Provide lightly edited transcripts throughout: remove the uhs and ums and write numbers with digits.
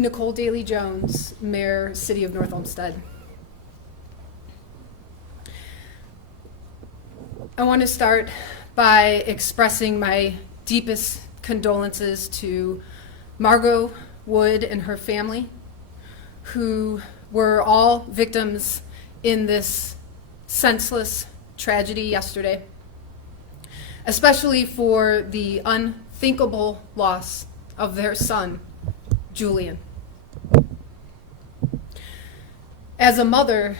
Nicole Daly Jones, Mayor, City of North Olmsted. I want to start by expressing my deepest condolences to Margot Wood and her family, who were all victims in this senseless tragedy yesterday, especially for the unthinkable loss of their son, Julian. As a mother,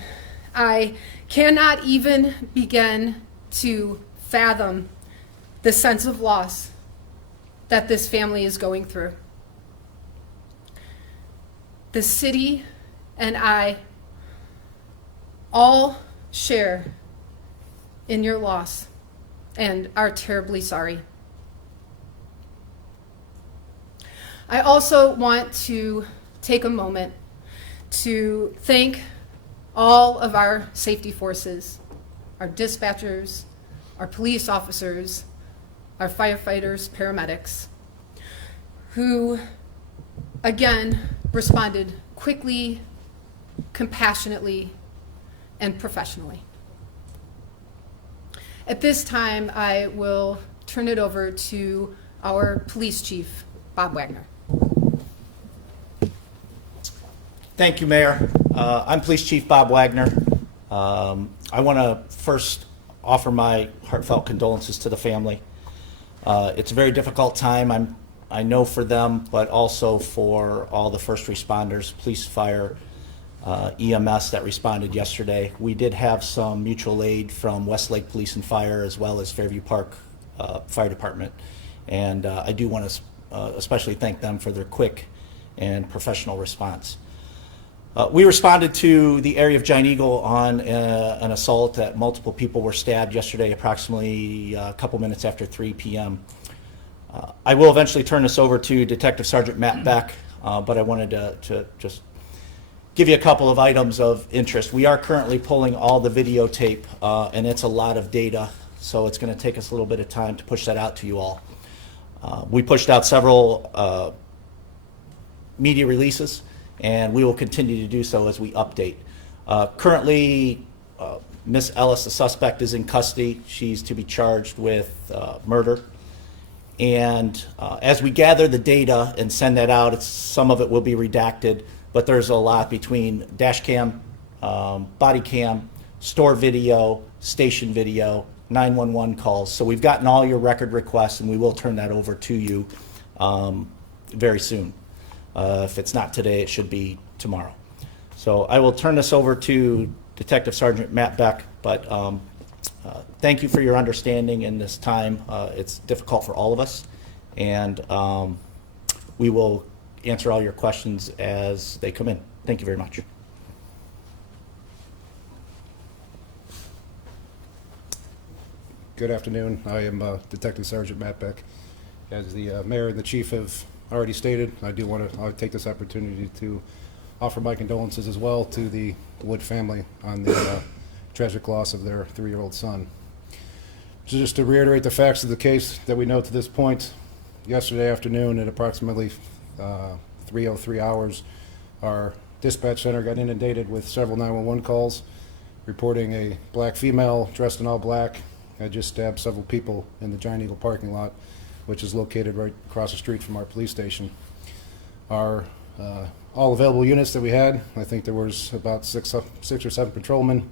I cannot even begin to fathom the sense of loss that this family is going through. The city and I all share in your loss and are terribly sorry. I also want to take a moment to thank all of our safety forces, our dispatchers, our police officers, our firefighters, paramedics, who again responded quickly, compassionately, and professionally. At this time, I will turn it over to our police chief, Bob Wagner. Thank you, Mayor. I'm Police Chief Bob Wagner. I want to first offer my heartfelt condolences to the family. It's a very difficult time, I know, for them, but also for all the first responders, police, fire, EMS that responded yesterday. We did have some mutual aid from Westlake Police and Fire, as well as Fairview Park Fire Department. And I do want to especially thank them for their quick and professional response. We responded to the area of Giant Eagle on an assault that multiple people were stabbed yesterday, approximately a couple minutes after 3 p.m. I will eventually turn this over to Detective Sergeant Matt Beck, but I wanted to just give you a couple of items of interest. We are currently pulling all the videotape, and it's a lot of data, so it's going to take us a little bit of time to push that out to you all. We pushed out several media releases, and we will continue to do so as we update. Currently, Miss Ellis, the suspect, is in custody. She's to be charged with murder. And as we gather the data and send that out, some of it will be redacted, but there's a lot between dash cam, body cam, store video, station video, 911 calls. So we've gotten all your record requests, and we will turn that over to you very soon. If it's not today, it should be tomorrow. So I will turn this over to Detective Sergeant Matt Beck, but thank you for your understanding in this time. It's difficult for all of us, and we will answer all your questions as they come in. Thank you very much. Good afternoon. I am Detective Sergeant Matt Beck. As the mayor and the chief have already stated, I do want to take this opportunity to offer my condolences as well to the Wood family on the tragic loss of their 3-year-old son. So just to reiterate the facts of the case that we know to this point, yesterday afternoon at approximately 3:03 hours, our dispatch center got inundated with several 911 calls reporting a black female dressed in all black had just stabbed several people in the Giant Eagle parking lot, which is located right across the street from our police station. Our all available units that we had, I think there was about six or seven patrolmen,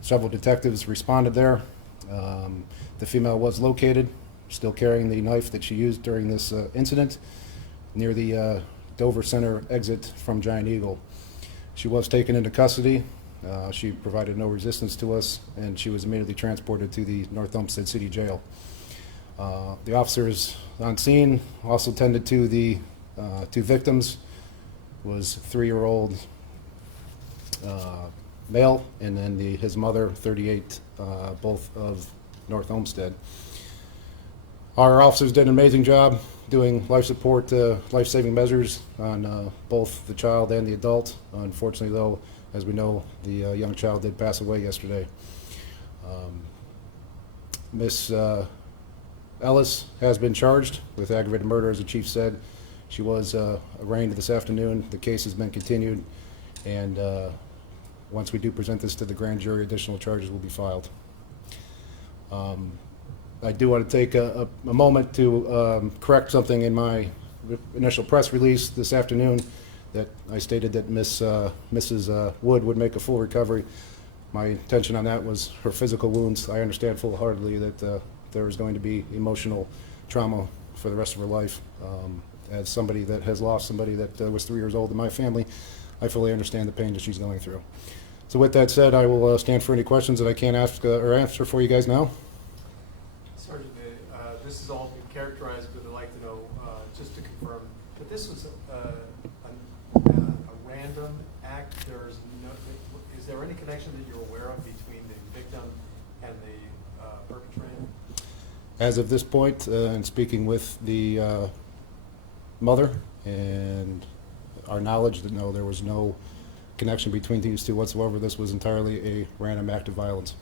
several detectives responded there. The female was located, still carrying the knife that she used during this incident near the Dover Center exit from Giant Eagle. She was taken into custody. She provided no resistance to us, and she was immediately transported to the North Olmsted City Jail. The officers on scene also tended to the two victims. Was 3-year-old male, and then his mother, 38, both of North Olmsted. Our officers did an amazing job doing life support, life-saving measures on both the child and the adult. Unfortunately, though, as we know, the young child did pass away yesterday. Miss Ellis has been charged with aggravated murder, as the chief said. She was arraigned this afternoon. The case has been continued, and once we do present this to the grand jury, additional charges will be filed. I do want to take a moment to correct something in my initial press release this afternoon, that I stated that Mrs. Wood would make a full recovery. My intention on that was her physical wounds. I understand full-heartedly that there is going to be emotional trauma for the rest of her life. As somebody that has lost somebody that was 3 years old in my family, I fully understand the pain that she's going through. So with that said, I will stand for any questions that I can't ask or answer for you guys now. Sergeant, this has all been characterized, but I'd like to know, just to confirm, that this was a random act. Is there any connection that you're aware of between the victim and the perpetrator? As of this point, and speaking with the mother and our knowledge, that no, there was no connection between these two whatsoever. This was entirely a random act of violence.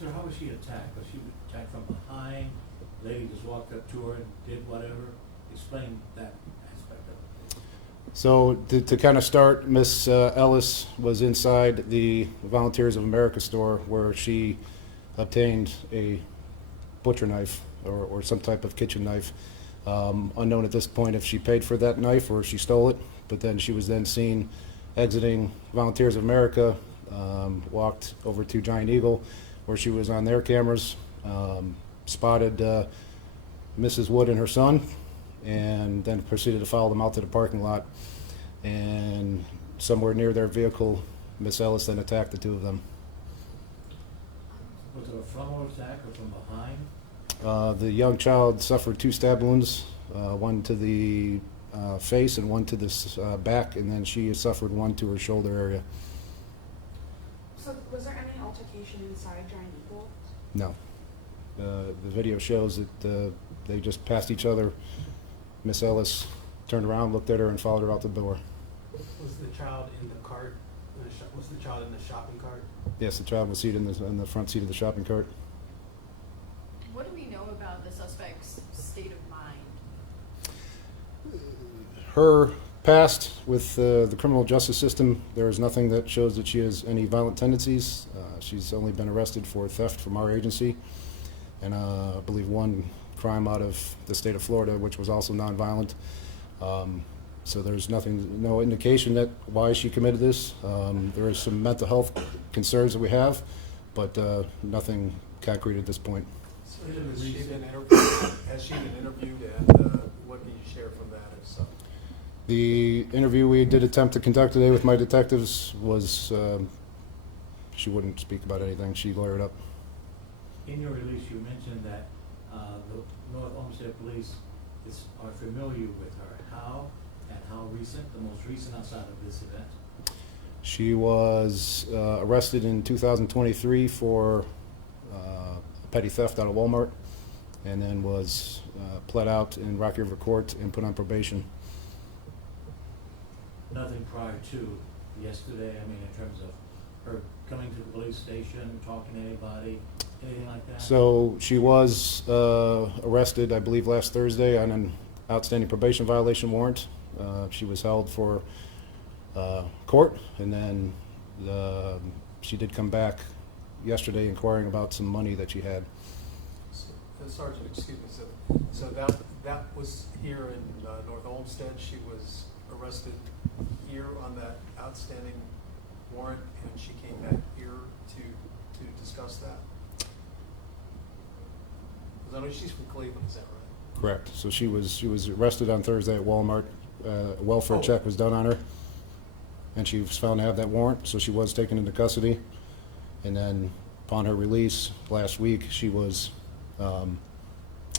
So how was she attacked? Was she attacked from behind? Lady just walked up to her and did whatever? Explain that aspect of it. So to kind of start, Miss Ellis was inside the Volunteers of America store, where she obtained a butcher knife or some type of kitchen knife. Unknown at this point if she paid for that knife or if she stole it, but then she was then seen exiting Volunteers of America, walked over to Giant Eagle, where she was on their cameras, spotted Mrs. Wood and her son, and then proceeded to follow them out to the parking lot. And somewhere near their vehicle, Miss Ellis then attacked the two of them. Was it a frontal attack or from behind? The young child suffered 2 stab wounds, one to the face and one to the back, and then she suffered one to her shoulder area. So was there any altercation inside Giant Eagle? No. The video shows that they just passed each other. Miss Ellis turned around, looked at her, and followed her out the door. Was the child in the cart? Was the child in the shopping cart? Yes, the child was seated in the front seat of the shopping cart. What do we know about the suspect's state of mind? Her past with the criminal justice system, there is nothing that shows that she has any violent tendencies. She's only been arrested for theft from our agency, and I believe one crime out of the state of Florida, which was also nonviolent. So there's no indication that why she committed this. There is some mental health concerns that we have, but nothing concrete at this point. So has she been interviewed, and what can you share from that? If so? The interview we did attempt to conduct today with my detectives was, she wouldn't speak about anything. She lawyered up. In your release, you mentioned that the North Olmsted police are familiar with her. How and how recent? The most recent outside of this event? She was arrested in 2023 for petty theft out of Walmart, and then was pled out in Rocky River Court and put on probation. Nothing prior to yesterday, I mean, in terms of her coming to the police station, talking to anybody, anything like that? So she was arrested, I believe, last Thursday on an outstanding probation violation warrant. She was held for court, and then she did come back yesterday inquiring about some money that she had. Sergeant, excuse me. So that was here in North Olmsted. She was arrested here on that outstanding warrant, and she came back here to discuss that. I know she's from Cleveland. Is that right? Correct. So she was arrested on Thursday at Walmart. A welfare check was done on her, and she was found to have that warrant. So she was taken into custody, and then upon her release last week, she was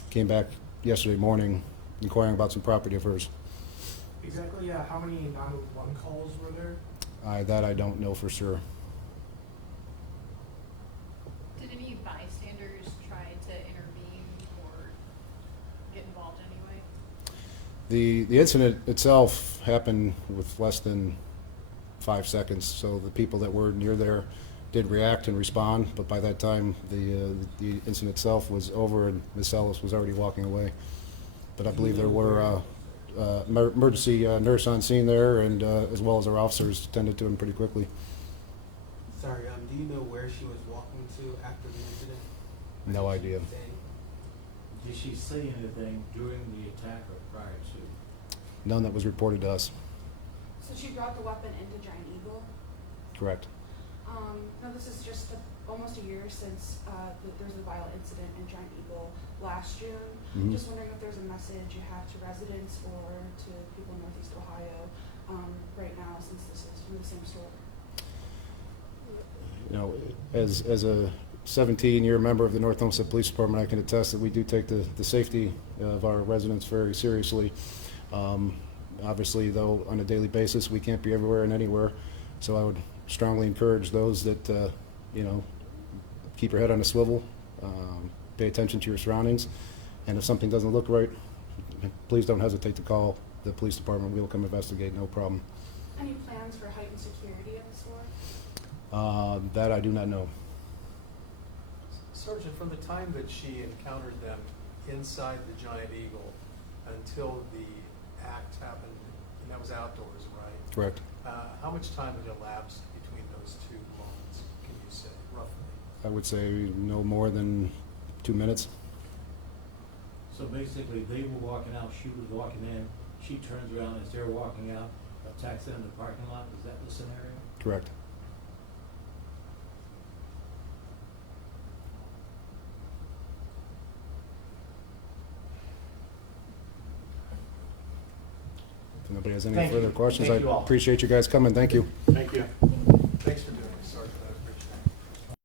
came back yesterday morning inquiring about some property of hers. Exactly, how many 911 calls were there? That I don't know for sure. Did any bystanders try to intervene or get involved anyway? The incident itself happened with less than 5 seconds, so the people that were near there did react and respond, but by that time the incident itself was over and Miss Ellis was already walking away. But I believe there were emergency nurse on scene there, and as well as our officers tended to him pretty quickly. Sorry, do you know where she was walking to after the incident? No idea. Did she say anything during the attack or prior to? None that was reported to us. So she brought the weapon into Giant Eagle. Correct. Now this is just almost a year since there was a violent incident in Giant Eagle last June. Mhm. Just wondering if there's a message you have to residents or to people in Northeast Ohio right now, since this is from the same store. You know, as a 17-year member of the North Olmsted Police Department, I can attest that we do take the safety of our residents very seriously. Obviously, though, on a daily basis, we can't be everywhere and anywhere. So I would strongly encourage those that, you know, keep your head on a swivel, pay attention to your surroundings, and if something doesn't look right, please don't hesitate to call the police department. We'll come investigate, no problem. Any plans for heightened security at the store? That I do not know. Sergeant, from the time that she encountered them inside the Giant Eagle until the act happened, and that was outdoors, right? Correct. How much time had elapsed between those two moments, can you say, roughly? I would say no more than 2 minutes. So basically, they were walking out, she was walking in, she turns around as they're walking out, attacks them in the parking lot, is that the scenario? Correct. If nobody has any Thank further you. questions, Thank I you all. appreciate you guys coming. Thank you. Thank you.